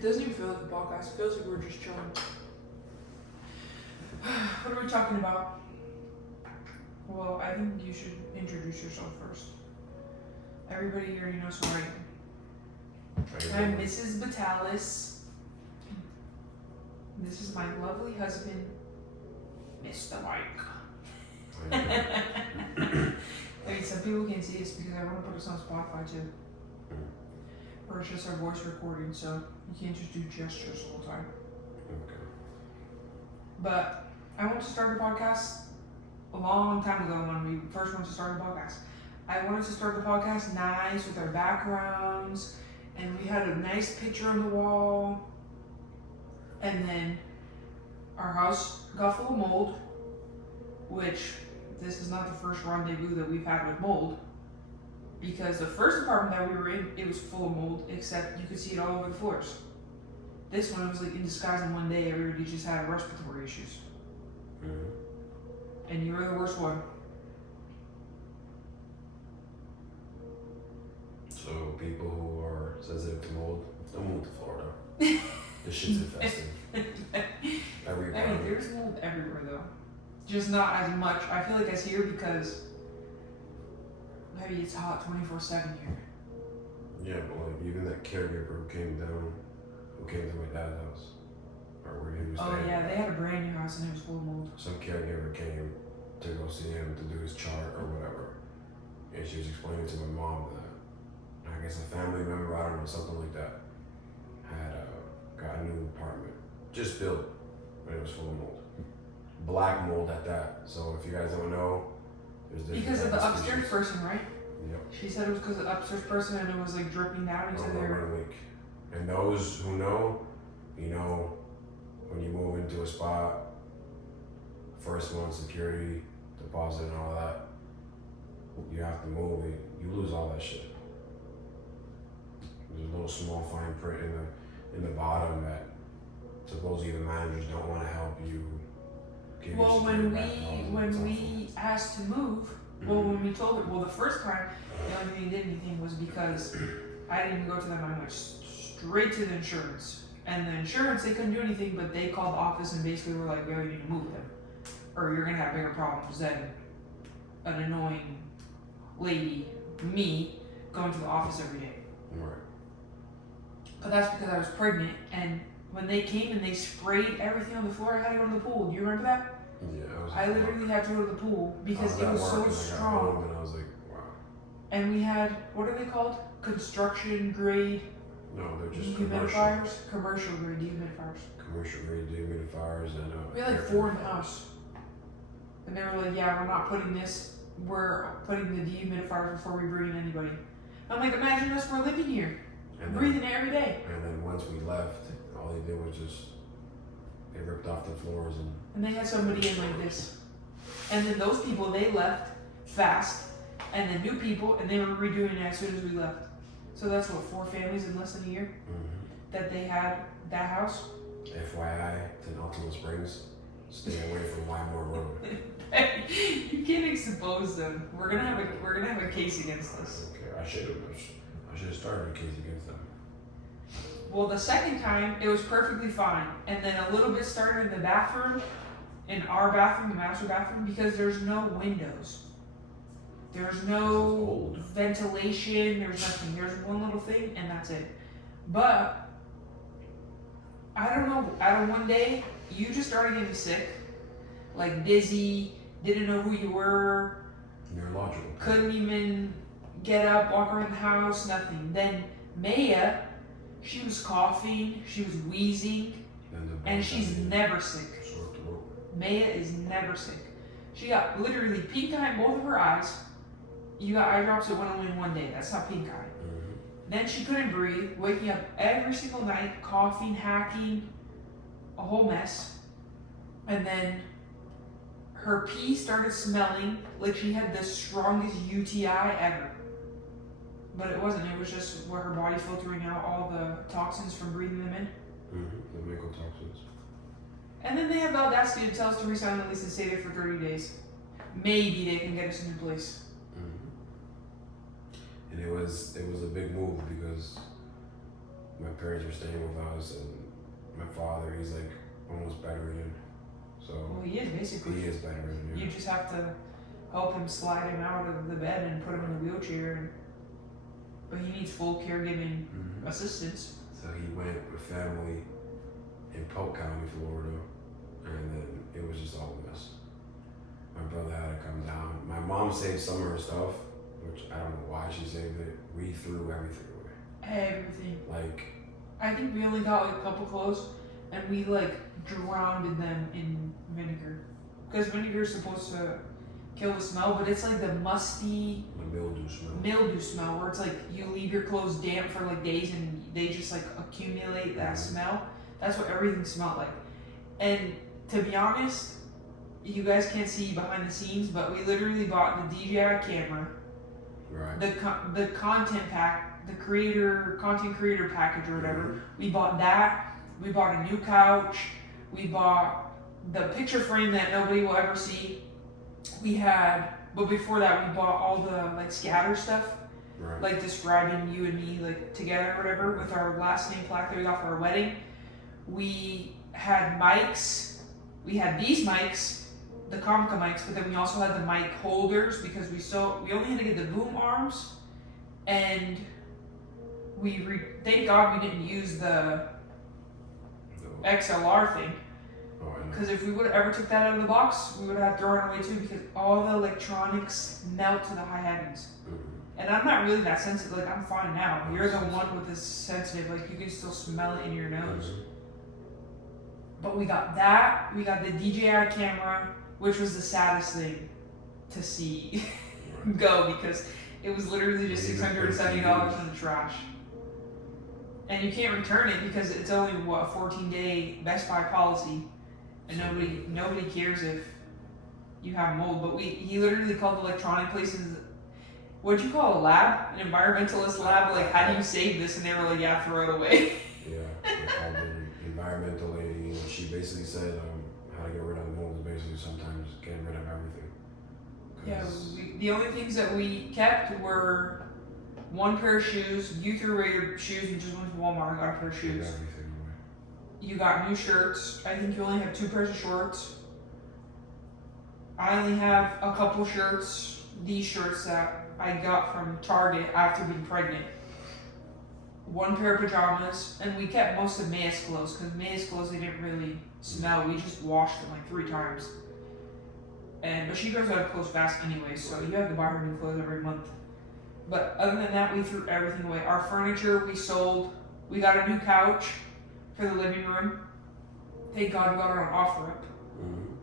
It doesn't even feel like a podcast. It feels like we're just chilling. What are we talking about? Well, I think you should introduce yourself first. Everybody already knows who I am. I'm Mrs. Vitalis. This is my lovely husband, Mr. Mike. I mean, some people can't see this because I want to put this on Spotify too. Or it's just our voice recording, so you can't just do gestures the whole time. Okay. But I wanted to start a podcast a long time ago when we first wanted to start a podcast. I wanted to start the podcast nice with our backgrounds, and we had a nice picture on the wall. And then our house got full of mold, which this is not the first rendezvous that we've had with mold. Because the first apartment that we were in, it was full of mold, except you could see it all over the floors. This one was like in disguise, and one day everybody just had respiratory issues. Mm-hmm. And you were the worst one. So people who are sensitive to mold, don't move to Florida. This shit's infested. Every I mean, there's mold everywhere though. Just not as much. I feel like as here because maybe it's hot 24/7 here. Yeah, but like even that caregiver who came to my dad's house, or where he was Oh staying. yeah, they had a brand new house and it was full of mold. Some caregiver came to go see him to do his chart or whatever, and she was explaining to my mom that I guess a family member, I don't know, something like that, had got a new apartment just built, but it was full of mold, black mold at that. So if you guys don't know, there's different Because of the types upstairs species. person, right? Yep. She said it was because of the upstairs person and it was like dripping down into their. Rubber leak. And those who know, you know, when you move into a spot, first one, security, deposit and all that, you have to move it, you lose all that shit. There's a little small fine print in the bottom that supposedly the managers don't want to help you. Give Well, your when security back. when we asked to move, well, when we told her, well, the first time the only thing they did anything was because I didn't even go to them. I went straight to the insurance, and the insurance they couldn't do anything, but they called the office and basically were like, "Yo, you need to move them, or you're gonna have bigger problems than an annoying lady, me, going to the office every day." Right. But that's because I was pregnant, and when they came and they sprayed everything on the floor, I had to go to the pool. Do you remember that? Yeah, I literally had to go to the pool because it was so strong. And I was like, wow. And we had, what are they called? Construction grade No, they're just dehumidifiers? Commercial grade dehumidifiers. commercial grade dehumidifiers and We had like 4 in the house. And they were like, yeah, we're not putting this, we're putting the dehumidifiers before we bring in anybody. I'm like, imagine us, we're living here, breathing it every day. And then once we left, all they did was just, they ripped off the floors And they had somebody in like this. And then those people, they left fast. And then new people, and they were redoing it as soon as we left. So that's what, 4 families in less than a year that they had that house. FYI, to Altima Springs, stay away from Wymore Road. You can't expose them. We're gonna have a case against us. Okay, I should have started a case against them. Well, the second time it was perfectly fine, and then a little bit started in the bathroom, in our bathroom, the master bathroom, because there's no windows. There's no ventilation. There's nothing. There's one little thing, and that's it. But I don't know. Out of one day, you just started getting sick, like dizzy, didn't know who you were, Neurological. couldn't even get up, walk around the house, nothing. Then Maya, she was coughing, she was wheezing, and she's never sick. Maya is never sick. She got literally pink eye in both of her eyes. You got eye drops that went only in one day. That's not pink eye. Then she couldn't breathe, waking up every single night, coughing, hacking, a whole mess. And then her pee started smelling like she had the strongest UTI ever. But it wasn't. It was just where her body filtering out all the toxins from breathing them in. The mycotoxins. And then they have the audacity to tell us to resign the lease and stay there for 30 days. Maybe they can get us a new place. And it was a big move because my parents were staying with us, and my father, he's like almost bedridden. So Well, he is basically. he is bedridden. Yeah. You just have to help him slide him out of the bed and put him in the wheelchair. But he needs full caregiving assistance. So he went with family in Polk County, Florida, and then it was just all a mess. My brother had to come down. My mom saved some of her stuff, which I don't know why she saved it. We threw everything away. Everything. Like, I think we only got like a couple clothes, and we like drowned them in vinegar. Because vinegar is supposed to kill the smell, but it's like the musty the mildew smell where it's like you leave your clothes damp for like days and they just like accumulate that smell. That's what everything smelled like. And to be honest, you guys can't see behind the scenes, but we literally bought the DJI camera, Right. the content pack, the content creator package or whatever. We bought that. We bought a new couch. We bought the picture frame that nobody will ever see. But before that, we bought all the like scatter stuff, Right. like describing you and me like together or whatever with our last name plaque that we got for our wedding. We had mics. We had these mics, the Comica mics, but then we also had the mic holders because we only had to get the boom arms, and thank God we didn't use the XLR thing. Oh, I know. Because if we would have ever took that out of the box, we would have thrown it away too because all the electronics melt to the high heavens. And I'm not really that sensitive, like I'm fine now. You're the one with this sensitive, like you can still smell it in your nose. But we got that, we got the DJI camera, which was the saddest thing to see go because it was literally just $670 in the trash. And you can't return it because it's only a 14-day Best Buy policy. And nobody cares if you have mold, but he literally called the electronic places. What'd you call a lab? An environmentalist lab? Like, how do you save this? And they were like, yeah, throw it away. Yeah, I called an environmental lady, and she basically said how to get rid of the mold is basically sometimes getting rid of everything. Yeah, the only things that we kept were one pair of shoes. You threw away your shoes and just went to Walmart and got a pair of shoes. Everything away. You got new shirts. I think you only have 2 pairs of shorts. I only have a couple shirts. These shirts that I got from Target after being pregnant. 1 pair of pajamas, and we kept most of Maya's clothes because Maya's clothes, they didn't really smell. We just washed them like 3 times. But she grows out of clothes fast anyway, so you have to buy her new clothes every month. But other than that, we threw everything away. Our furniture we sold. We got a new couch for the living room. Thank God we got it on OfferUp.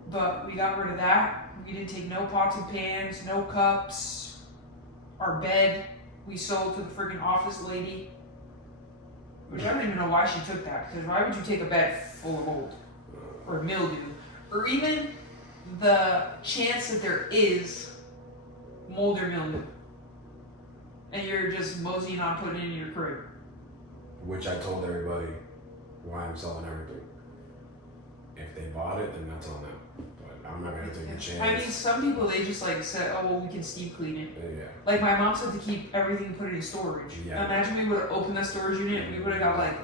But we got rid of that. We didn't take no pots and pans, no cups. Our bed we sold to the freaking office lady. Which I don't even know why she took that, because why would you take a bed full of mold or mildew, or even the chance that there is mold or mildew, and you're just moseying on putting it in your crib. Which I told everybody why I'm selling everything. If they bought it, then that's on them. But I'm not gonna take a chance. I mean, some people, they just like said, oh well, we can steam clean it. Yeah. Like my mom said to keep everything put it in storage. Yeah. Imagine we would have opened that storage unit and we would have got like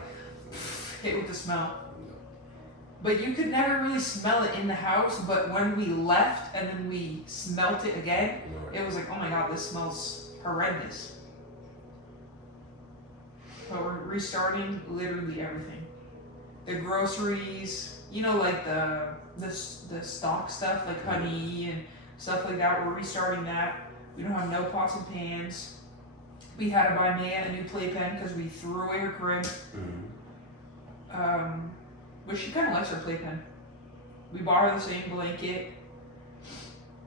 hit with the smell. But you could never really smell it in the house, but when we left and then we smelt it again, it was like, oh my God, this smells horrendous. But we're restarting literally everything. The groceries, you know, like the stock stuff, like honey and stuff like that, we're restarting that. We don't have no pots and pans. We had to buy Maya a new playpen because we threw away her crib. But she kind of likes her playpen. We bought her the same blanket.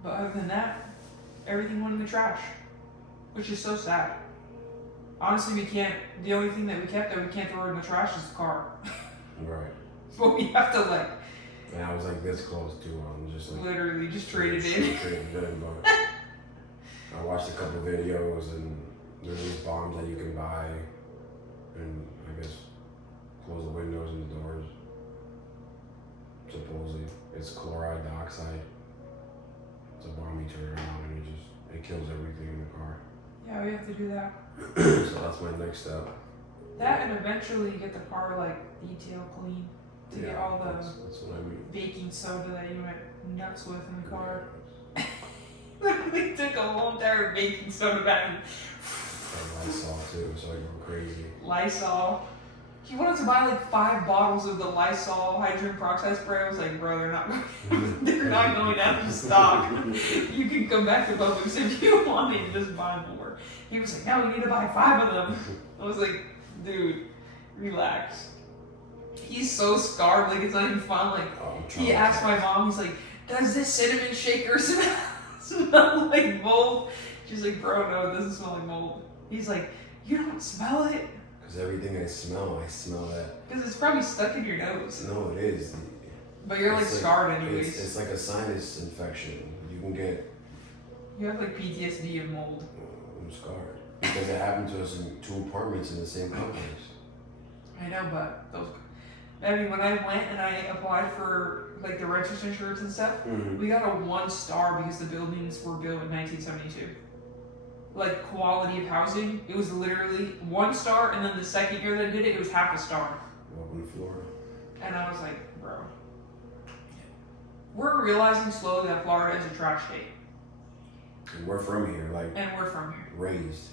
But other than that, everything went in the trash. Which is so sad. Honestly, the only thing that we kept that we can't throw in the trash is the car. Right. But we have to like... And I was like this close too. I'm just like... Literally, just trade it in. Trade it in, but... I watched a couple videos and there's these bombs that you can buy and I guess close the windows and the doors. Supposedly it's chloride dioxide. It's a bomb you turn around and it kills everything in the car. Yeah, we have to do that. So that's my next step. That and eventually get the car like detail clean to get all the that's what I mean. baking soda that you went nuts with in the car. We took a whole entire baking soda bag. And Lysol too, so I go crazy. Lysol. He wanted to buy like 5 bottles of the Lysol hydrogen peroxide spray. I was like, bro, they're not going out of stock. You can come back to Publix if you want and just buy more. He was like, no, we need to buy 5 of them. I was like, dude, relax. He's so scarred, like it's not even fun. Like he asked my mom, he's like, does this cinnamon shaker smell like mold? She's like, bro, no, it doesn't smell like mold. He's like, you don't smell it? Because everything I smell that. Because it's probably stuck in your nose. No, it is. But you're like scarred anyways. It's like a sinus infection. You can get. You have like PTSD of mold. I'm scarred. Because it happened to us in 2 apartments in the same complex. I know, but those. I mean, when I went and I applied for like the renters insurance and stuff, we got a 1 star because the buildings were built in 1972. Like quality of housing, it was literally 1 star, and then the second year that I did it, it was half a star. Welcome to Florida. And I was like, bro. We're realizing slowly that Florida is a trash state. And we're from here, like. And we're from here. Raised,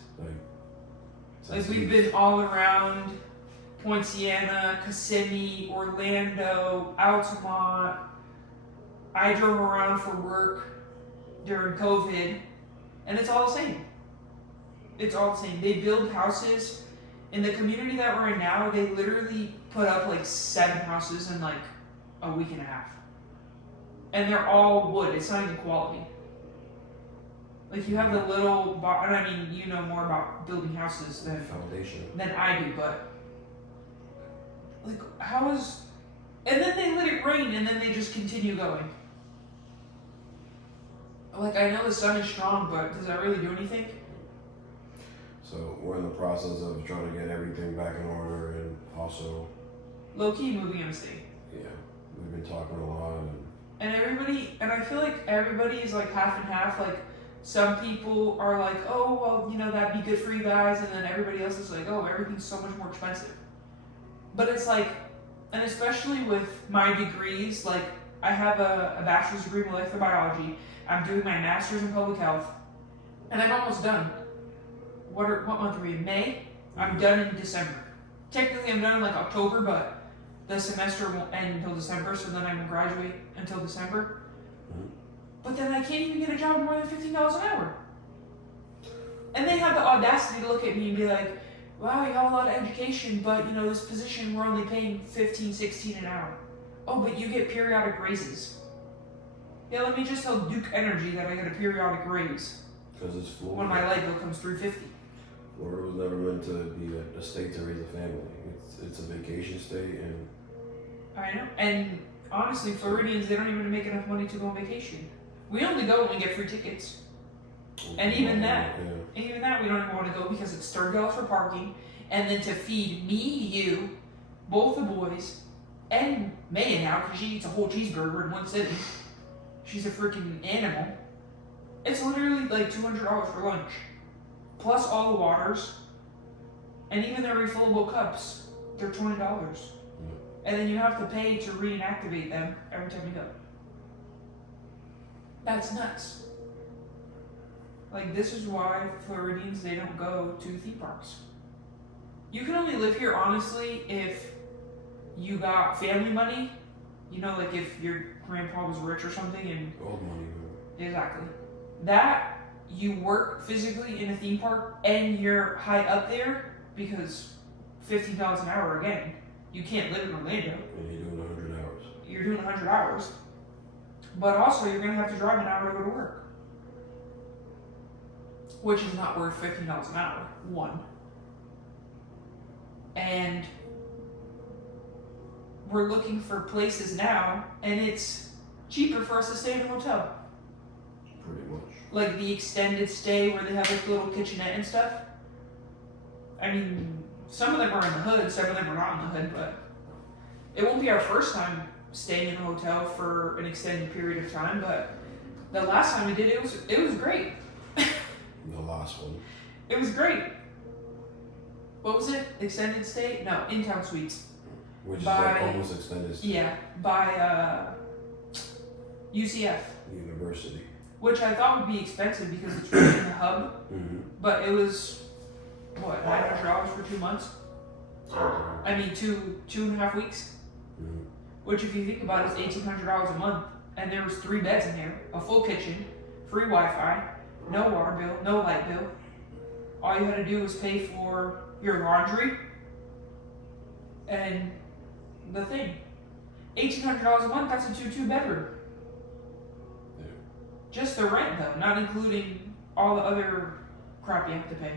like we've been all around Poinciana, Kissimmee, Orlando, Altamont. I drove around for work during COVID, and it's all the same. It's all the same. They build houses in the community that we're in now. They literally put up like 7 houses in like a week and a half, and they're all wood. It's not even quality. Like you have the little, and I mean, you know more about building houses than I do, but like how is? And then they let it rain, and then they just continue going. Like I know the sun is strong, but does that really do anything? So we're in the process of trying to get everything back in order, and also low-key moving in the state. Yeah, we've been talking a lot, and everybody, and I feel like everybody is like half and half. Like some people are like, oh well, you know, that'd be good for you guys, and then everybody else is like, oh, everything's so much more expensive. But it's like, and especially with my degrees, like I have a bachelor's degree in molecular biology. I'm doing my master's in public health, and I'm almost done. What month are we in? May? I'm done in December. Technically, I'm done in like October, but the semester won't end until December, so then I won't graduate until December. But then I can't even get a job more than $15 an hour. And they have the audacity to look at me and be like, wow, you have a lot of education, but you know, this position we're only paying $15, $16 an hour. Oh, but you get periodic raises. Yeah, let me just tell Duke Energy that I get a periodic raise. Because it's Florida. When my light bill comes $350. Florida was never meant to be a state to raise a family. It's a vacation state, and I know. And honestly, Floridians, they don't even make enough money to go on vacation. We only go when we get free tickets. And even that, we don't even want to go because it's $30 for parking, and then to feed me, you, both the boys, and Maya now because she eats a whole cheeseburger in one sitting. She's a freaking animal. It's literally like $200 for lunch, plus all the waters, and even their refillable cups. They're $20, and then you have to pay to reactivate them every time you go. That's nuts. Like, this is why Floridians, they don't go to theme parks. You can only live here, honestly, if you got family money. You know, like if your grandpa was rich or something and... Old money. Exactly. That, you work physically in a theme park and you're high up there because $15 an hour, again, you can't live in Orlando. And you're doing 100 hours. You're doing 100 hours. But also, you're going to have to drive an hour to go to work. Which is not worth $15 an hour, one. And we're looking for places now, and it's cheaper for us to stay in a hotel. Pretty much. Like the extended stay where they have like a little kitchenette and stuff. I mean, some of them are in the hood, some of them are not in the hood, but it won't be our first time staying in a hotel for an extended period of time, but the last time we did it was great. The last one. It was great. what was it? Extended stay? No, in-town suites. Which is like almost extended stay. Yeah, by UCF. University. Which I thought would be expensive because it's right in the hub. Mm-hmm. But it was, what, $900 for 2 months? I mean, two and a half weeks. Mm-hmm. Which, if you think about it, is $1,800 a month. And there was 3 beds in there, a full kitchen, free Wi-Fi, no water bill, no light bill. All you had to do was pay for your laundry and the thing. $1,800 a month, that's a 2-bedroom. Yeah. Just the rent though, not including all the other crap you have to pay.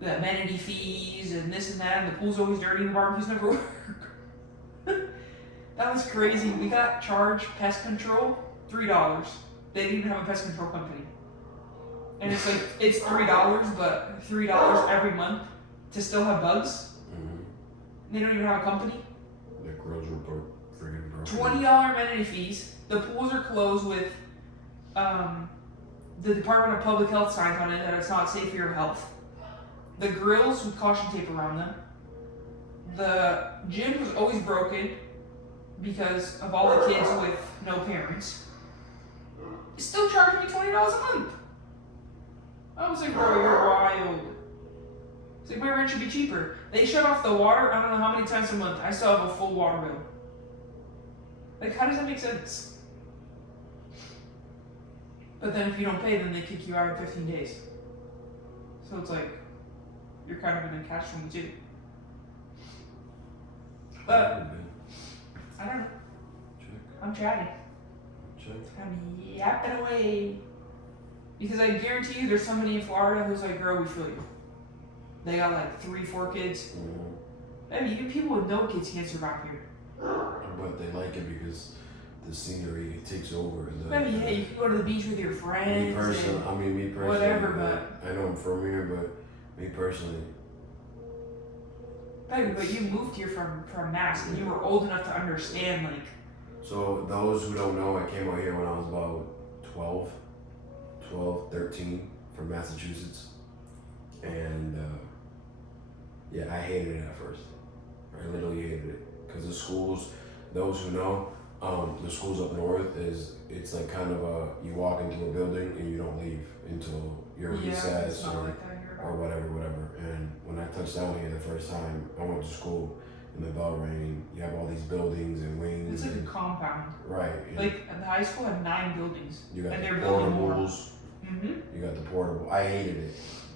The amenity fees and this and that, and the pool's always dirty and the barbecues never work. That was crazy. We got charged pest control, $3. They didn't even have a pest control company. And it's like, it's $3, but $3 every month to still have bugs. Mm-hmm. They don't even have a company. The girls were friggin' broke. $20 amenity fees. The pools are closed with the Department of Public Health signs on it that it's not safe for your health. The grills with caution tape around them. The gym was always broken because of all the kids with no parents. Still charging me $20 a month. I was like, bro, you're wild. It's like, my rent should be cheaper. They shut off the water, I don't know how many times a month. I still have a full water bill. Like, how does that make sense? But then if you don't pay, then they kick you out in 15 days. So it's like, you're kind of in a catch-22. But, I don't know. Check. I'm chatting. Check. I'm yapping away. Because I guarantee you there's somebody in Florida who's like, girl, we feel you. They got like 3-4 kids. Mm-hmm. I mean, even people with no kids can't survive here. But they like it because the scenery takes over. I mean, yeah, you can go to the beach with your friends. Me personally, whatever, but I know I'm from here, but me personally. Baby, but you moved here from Mass, and you were old enough to understand, like. So those who don't know, I came out here when I was about 13, from Massachusetts, and yeah, I hated it at first. I literally hated it because the schools. Those who know, the schools up north it's like kind of you walk into a building and you don't leave until you're recess or whatever. And when I touched down here the first time, I went to school and the bell rang. You have all these buildings and wings. It's like a compound. Right. Like the high school had 9 buildings. You got and the they're building more. Mm-hmm. You got the portable. I hated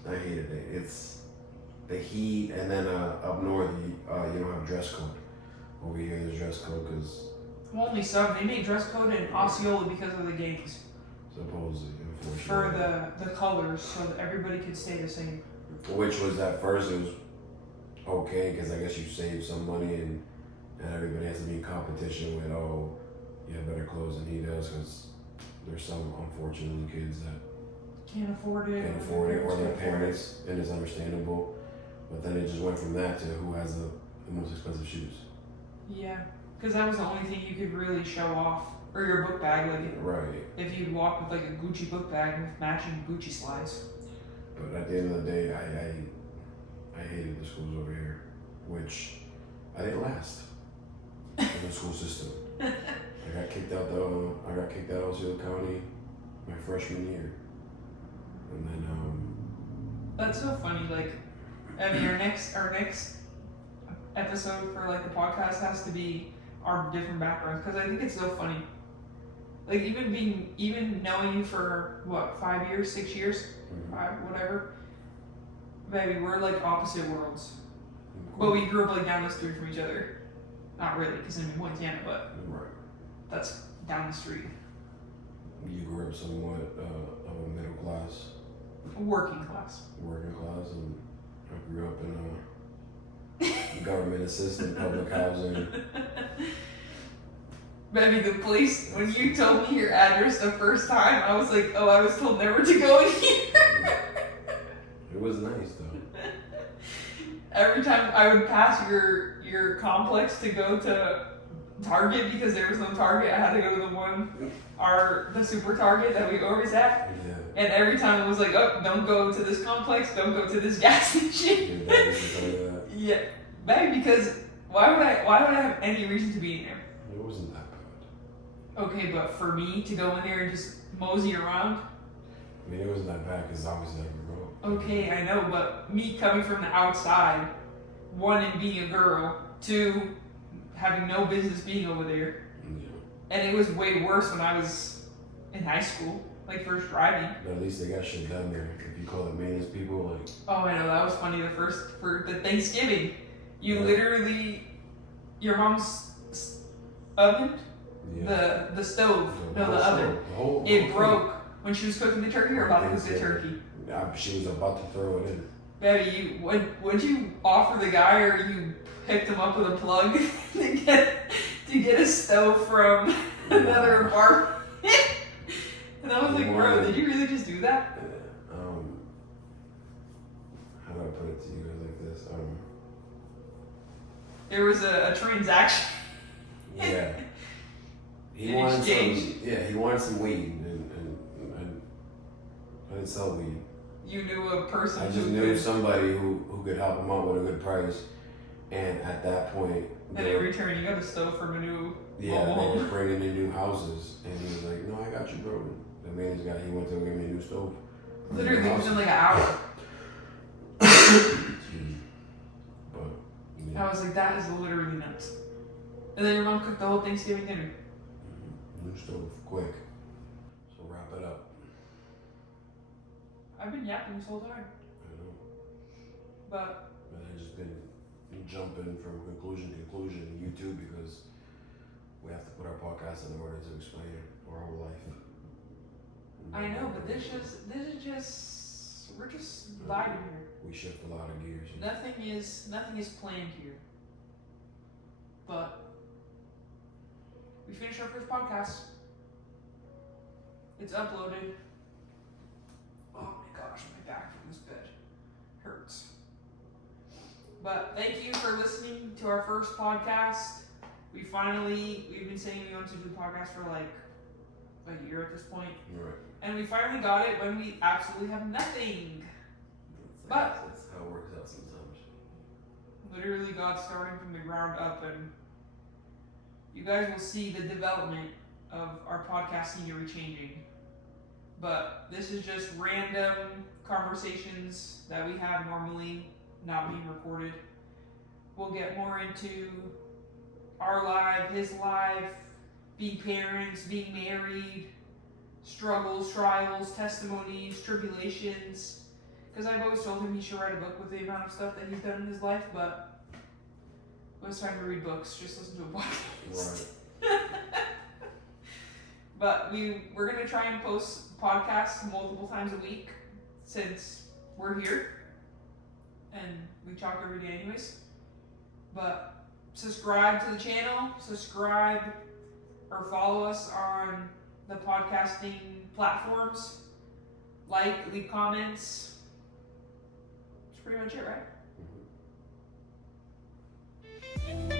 it. It's the heat, and then up north you don't have dress code. Over here there's dress code because. Well, only some. They made dress code in Osceola because of the gangs. Supposedly, unfortunately. For the colors, so that everybody could stay the same. Which was at first it was okay because I guess you save some money and everybody has to be in competition with you have better clothes than he does because there's some unfortunately kids that can't afford it or their parents, and it's understandable. But then it just went from that to who has the most expensive shoes. Yeah, because that was the only thing you could really show off. Or your book bag, like right. If you'd walk with like a Gucci book bag with matching Gucci slides. But at the end of the day, I hated the schools over here, which I didn't last in the school system. I got kicked out of Osceola County my freshman year, and then That's so funny. Like, I mean, our next episode for like the podcast has to be our different backgrounds because I think it's so funny. Like even knowing you for what 5 years, 6 years, mm-hmm. 5 whatever. Baby, we're like opposite worlds. But we grew up like down the street from each other. Not really, because I'm in Montana, but right. That's down the street. You grew up somewhat of a middle class. Working class. And I grew up in a government assisted public housing. Baby, the place, when you told me your address the first time, I was like, oh, I was told never to go in here. It was nice though. Every time I would pass your complex to go to Target because there was no Target. I had to go to the super Target that we always at. Yeah. And every time it was like, oh, don't go to this complex, don't go to this gas station. Yeah, maybe because why would I have any reason to be in there? It wasn't that bad. Okay, but for me to go in there and just mosey around. I mean, it wasn't that bad because obviously I could grow. Okay, I know, but me coming from the outside, one, and being a girl, two, having no business being over there. Yeah. And it was way worse when I was in high school, like first driving. But at least they got shit done there. If you call it maintenance people, like. Oh, I know, that was funny. For the Thanksgiving, you Yeah. literally, your mom's oven, Yeah. the stove, The no, the whole oven, stove, the whole it thing. broke when she was cooking the turkey or about to cook the turkey. She was about to throw it in. Baby, would you offer the guy or you picked him up with a plug to get a stove from another apartment? And I was like, bro, did you really just do that? How do I put it to you guys like this? There was a transaction. Yeah. He In wanted exchange. he wanted some weed, and I didn't sell weed. You knew a person I just who knew could, somebody who could help him out with a good price, and at that point, and in return you got a stove from a new yeah, mobile they home. were bringing in new houses, and he was like, "No, I got you, bro." The man's guy, he went to give me a new stove. Literally within like an hour. But yeah. I was like, that is literally nuts. And then your mom cooked the whole Thanksgiving dinner. New stove, quick. So wrap it up. I've been yapping this whole time. I know. But I've just been jumping from conclusion to conclusion. You too, because we have to put our podcast in order to explain our whole life. I know, but this is just we're just vibing here. We shift a lot of gears. You know? Nothing is planned here. But we finished our first podcast. It's uploaded. Oh my gosh, my back from this bed hurts. But thank you for listening to our first podcast. We've been saying we want to do podcasts for like a year at this point. Right. And we finally got it when we absolutely have nothing. But that's how it works out sometimes. Literally God starting from the ground up, and you guys will see the development of our podcast scenery changing. But this is just random conversations that we have normally not being recorded. We'll get more into our life, his life, being parents, being married, struggles, trials, testimonies, tribulations. Because I've always told him he should write a book with the amount of stuff that he's done in his life, but when it's time to read books, just listen to a podcast. Right. But we're going to try and post podcasts multiple times a week since we're here. And we talk every day anyways. But subscribe to the channel, subscribe or follow us on the podcasting platforms. Like, leave comments. That's pretty much it, right? Mm-hmm.